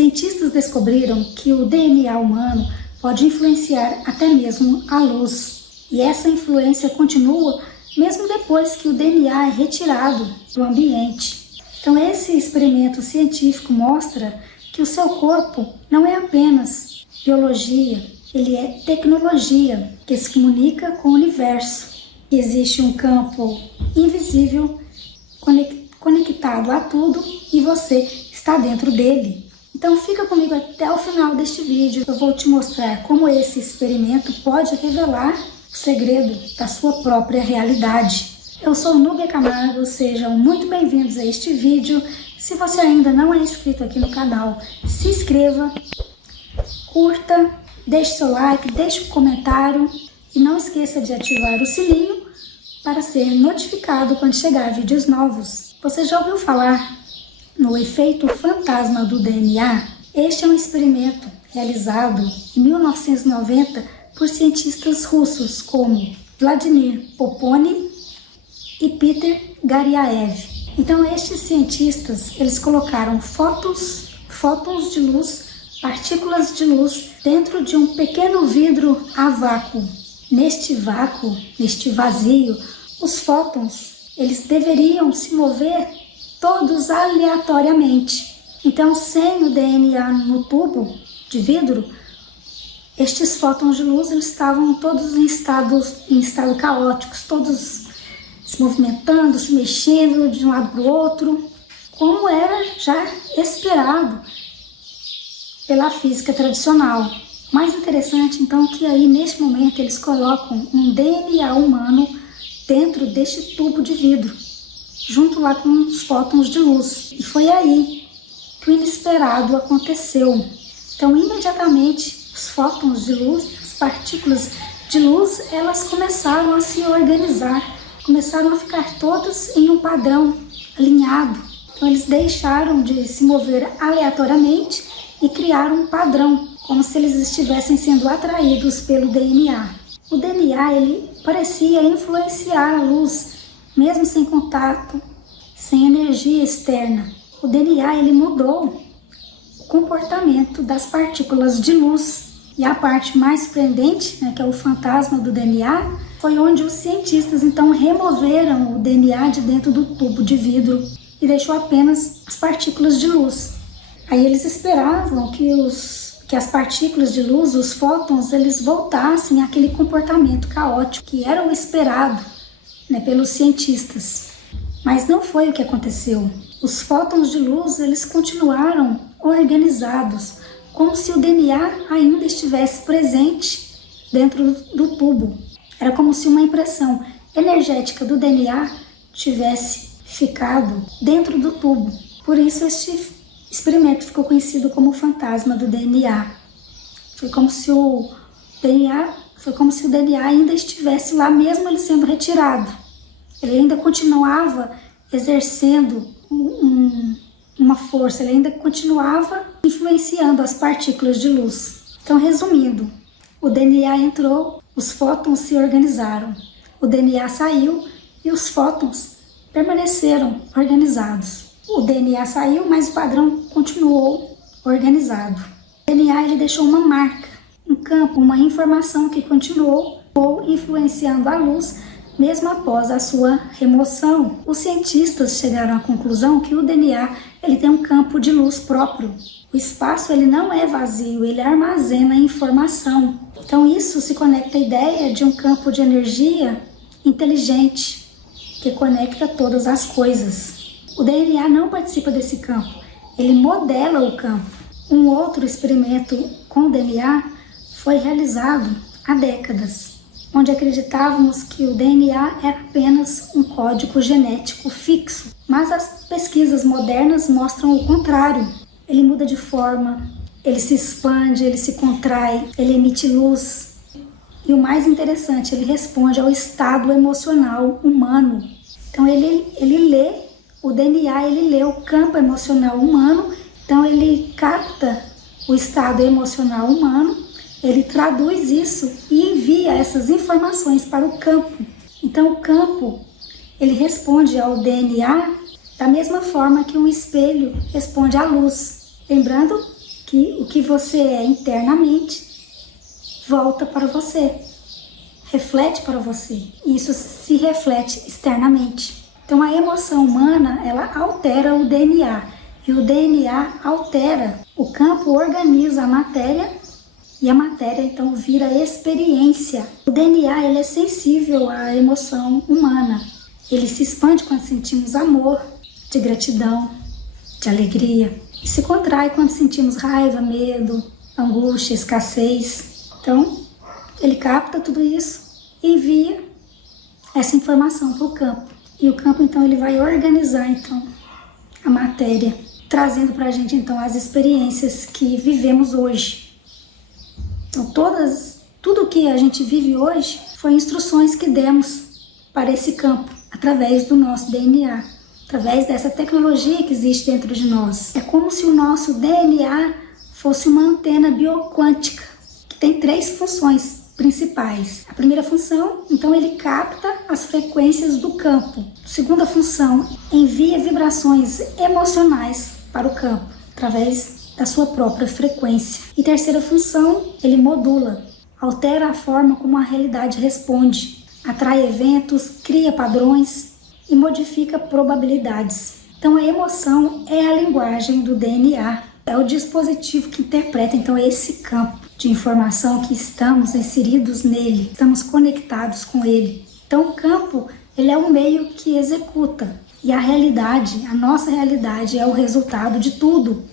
Cientistas descobriram que o DNA humano pode influenciar até mesmo a luz. E essa influência continua mesmo depois que o DNA é retirado do ambiente. Então esse experimento científico mostra que o seu corpo não é apenas biologia, ele é tecnologia que se comunica com o universo. Existe um campo invisível conectado a tudo e você está dentro dele. Então fica comigo até o final deste vídeo. Eu vou te mostrar como esse experimento pode revelar o segredo da sua própria realidade. Eu sou Núbia Camargo, sejam muito bem-vindos a este vídeo. Se você ainda não é inscrito aqui no canal, se inscreva, curta, deixe seu like, deixe um comentário e não esqueça de ativar o sininho para ser notificado quando chegar vídeos novos. Você já ouviu falar no efeito fantasma do DNA? Este é um experimento realizado em 1990 por cientistas russos como Vladimir Popony e Peter Garyaev. Então estes cientistas, eles colocaram fótons de luz, partículas de luz dentro de um pequeno vidro a vácuo. Neste vácuo, neste vazio, os fótons, eles deveriam se mover todos aleatoriamente. Então, sem o DNA no tubo de vidro, estes fótons de luz eles estavam todos em estado caóticos, todos se movimentando, se mexendo de um lado para o outro, como era já esperado pela física tradicional. Mais interessante, então, que aí neste momento eles colocam um DNA humano dentro deste tubo de vidro, junto lá com os fótons de luz. E foi aí que o inesperado aconteceu. Então, imediatamente, os fótons de luz, as partículas de luz, elas começaram a se organizar, começaram a ficar todas em um padrão alinhado. Então, eles deixaram de se mover aleatoriamente e criaram um padrão, como se eles estivessem sendo atraídos pelo DNA. O DNA, ele parecia influenciar a luz, mesmo sem contato, sem energia externa. O DNA, ele mudou o comportamento das partículas de luz. E a parte mais surpreendente, que é o fantasma do DNA, foi onde os cientistas então removeram o DNA de dentro do tubo de vidro e deixou apenas as partículas de luz. Aí eles esperavam que as partículas de luz, os fótons, eles voltassem àquele comportamento caótico que era o esperado pelos cientistas. Mas não foi o que aconteceu. Os fótons de luz, eles continuaram organizados, como se o DNA ainda estivesse presente dentro do tubo. Era como se uma impressão energética do DNA tivesse ficado dentro do tubo. Por isso este experimento ficou conhecido como o fantasma do DNA. Foi como se o DNA ainda estivesse lá, mesmo ele sendo retirado. Ele ainda continuava exercendo uma força, ele ainda continuava influenciando as partículas de luz. Então, resumindo, o DNA entrou, os fótons se organizaram. O DNA saiu e os fótons permaneceram organizados. O DNA saiu, mas o padrão continuou organizado. O DNA ele deixou uma marca, um campo, uma informação que continuou influenciando a luz, mesmo após a sua remoção. Os cientistas chegaram à conclusão que o DNA ele tem um campo de luz próprio. O espaço ele não é vazio, ele armazena informação. Então isso se conecta à ideia de um campo de energia inteligente que conecta todas as coisas. O DNA não participa desse campo, ele modela o campo. Um outro experimento com o DNA foi realizado há décadas, onde acreditávamos que o DNA era apenas um código genético fixo. Mas as pesquisas modernas mostram o contrário. Ele muda de forma, ele se expande, ele se contrai, ele emite luz. E o mais interessante, ele responde ao estado emocional humano. Então ele lê o DNA, ele lê o campo emocional humano, então ele capta o estado emocional humano, ele traduz isso e envia essas informações para o campo. Então o campo, ele responde ao DNA da mesma forma que um espelho responde à luz. Lembrando que o que você é internamente volta para você, reflete para você. E isso se reflete externamente. Então a emoção humana, ela altera o DNA. E o DNA altera, o campo organiza a matéria e a matéria então vira experiência. O DNA, ele é sensível à emoção humana. Ele se expande quando sentimos amor, de gratidão, de alegria. E se contrai quando sentimos raiva, medo, angústia, escassez. Então, ele capta tudo isso e envia essa informação para o campo. E o campo, então, ele vai organizar, então, a matéria, trazendo para a gente, então, as experiências que vivemos hoje. Então, tudo que a gente vive hoje foi instruções que demos para esse campo, através do nosso DNA, através dessa tecnologia que existe dentro de nós. É como se o nosso DNA fosse uma antena bioquântica, tem 3 funções principais. A primeira função, então, ele capta as frequências do campo. Segunda função, envia vibrações emocionais para o campo, através da sua própria frequência. E terceira função, ele modula, altera a forma como a realidade responde, atrai eventos, cria padrões e modifica probabilidades. Então a emoção é a linguagem do DNA, é o dispositivo que interpreta então esse campo de informação que estamos inseridos nele, estamos conectados com ele. Então o campo, ele é um meio que executa, e a realidade, a nossa realidade é o resultado de tudo.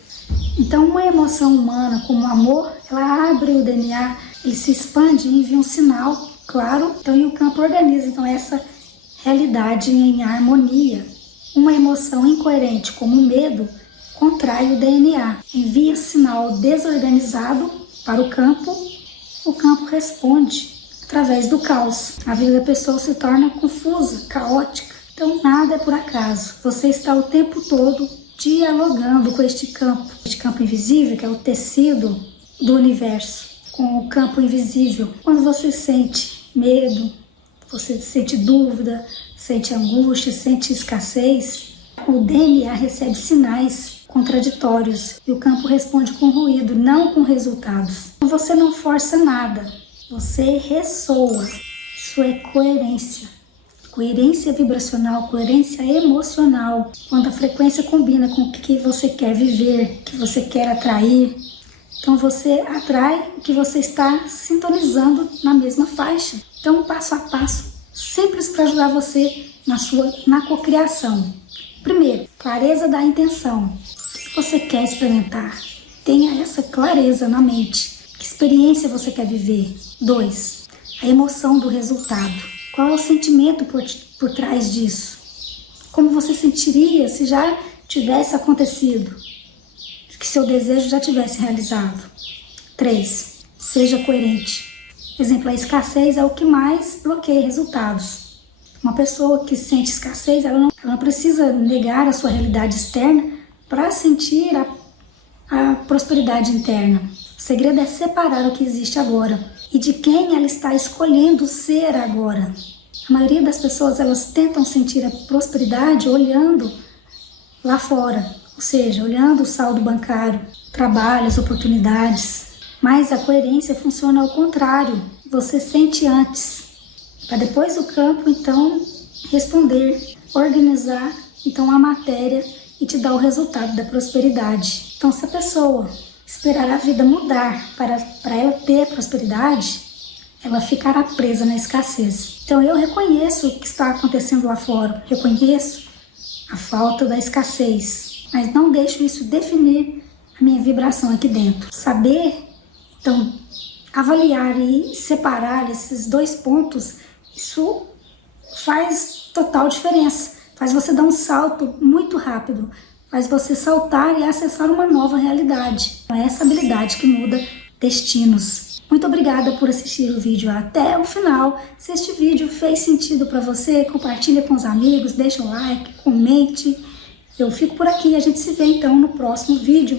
Então uma emoção humana como o amor, ela abre o DNA, ele se expande e envia um sinal, claro, então e o campo organiza então essa realidade em harmonia. Uma emoção incoerente como o medo contrai o DNA, envia sinal desorganizado para o campo responde através do caos. A vida da pessoa se torna confusa, caótica. Então nada é por acaso. Você está o tempo todo dialogando com este campo invisível, que é o tecido do universo, com o campo invisível. Quando você sente medo, você sente dúvida, sente angústia, sente escassez, o DNA recebe sinais contraditórios e o campo responde com ruído, não com resultados. Você não força nada, você ressoa. Isso é coerência. Coerência vibracional, coerência emocional. Quando a frequência combina com o que você quer viver, o que você quer atrair, então você atrai o que você está sintonizando na mesma faixa. Então, passo a passo, simples para ajudar você na cocriação. Primeiro, clareza da intenção. O que você quer experimentar? Tenha essa clareza na mente. Que experiência você quer viver? 2, a emoção do resultado. Qual é o sentimento por trás disso? Como você sentiria se já tivesse acontecido? Que seu desejo já tivesse realizado? 3, seja coerente. Exemplo, a escassez é o que mais bloqueia resultados. Uma pessoa que sente escassez, ela não precisa negar a sua realidade externa para sentir a prosperidade interna. O segredo é separar o que existe agora e de quem ela está escolhendo ser agora. A maioria das pessoas, elas tentam sentir a prosperidade olhando lá fora, ou seja, olhando o saldo bancário, trabalho, as oportunidades. Mas a coerência funciona ao contrário. Você sente antes, para depois o campo, então, responder, organizar, então, a matéria e te dar o resultado da prosperidade. Então, se a pessoa esperar a vida mudar para ela ter prosperidade, ela ficará presa na escassez. Então, eu reconheço o que está acontecendo lá fora, reconheço a falta da escassez, mas não deixo isso definir a minha vibração aqui dentro. Saber, então, avaliar e separar esses 2 pontos, isso faz total diferença. Faz você dar um salto muito rápido, faz você saltar e acessar uma nova realidade. É essa habilidade que muda destinos. Muito obrigada por assistir o vídeo até o final. Se este vídeo fez sentido para você, compartilha com os amigos, deixa o like, comente. Eu fico por aqui e a gente se vê então no próximo vídeo.